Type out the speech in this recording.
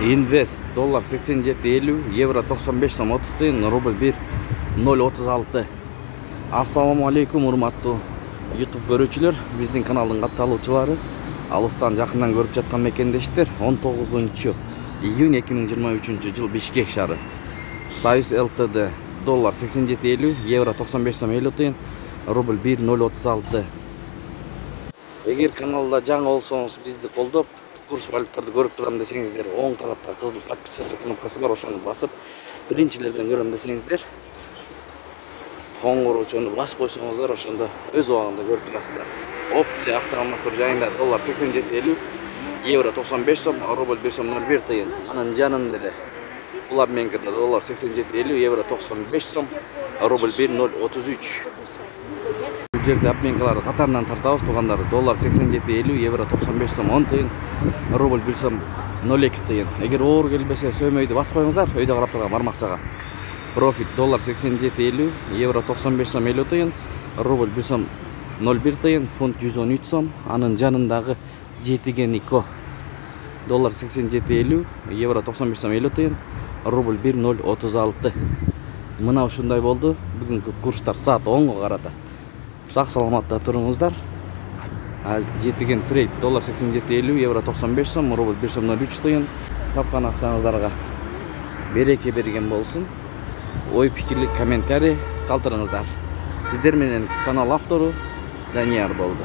Инвест доллар 87.50, евро 95 сом 30 тиын, рубль 1 0.36. Ассаламу алейкум, урматтуу YouTube көрүүчүлөр, биздин каналдын катталуучулары, алыстан жакындан көрүп жаткан мекендештер, 19 июнь 2023 жыл Бишкек шаары. Союз ЛТД доллар 87.50, евро 95 сом 50 тиын, рубль 1 0.36. Эгер каналда жаңы болсоңуз, бизди колдоп, курс валюттарды көрүп турам десеңиздер, оң тарапта кызыл подписаться кнопкасы бар, ошону басып, биринчилерден көрөм десеңиздер, коңгуроочуну басып койсоңуздар, ошондо өз убагында көрүп турасыздар. Опция акча алмаштыруу жайында доллар 87.50, евро 95 сом, рубль 1 сом 01 тиын. Анын жанында эле бул обменкада доллар 87.50, евро 95 сом, рубль 1 0.33. Бул жерде обменкаларды катарынан тартабыз, туугандар. Доллар 87.50, евро 95 сом 10 тиын, рубль 1 сом 0.2 тиын. Эгер оор келбесе, сөймөйдү басып коюңуздар, өйдө карап турган бармакчага. Профит доллар 87.50, евро 95 сом 50 тиын, рубль 1 сом 0.1 тиын, фунт 113 сом, анын жанындагы жетиген ико доллар 87.50, евро 95 сом 50 тиын, рубль 1 0.36. Мына ушундай болду бүгүнкү курстар саат 10го карата. Сак саламатта туруңуздар. Жетиген трейд доллар 87.50, евро 95 сом, рубль 1 сом 0.3 тиын. Тапкан акчаңыздарга береке берген болсун. Ой пикирлик комментарий калтырыңыздар. Сиздер менен канал автору Данияр болду.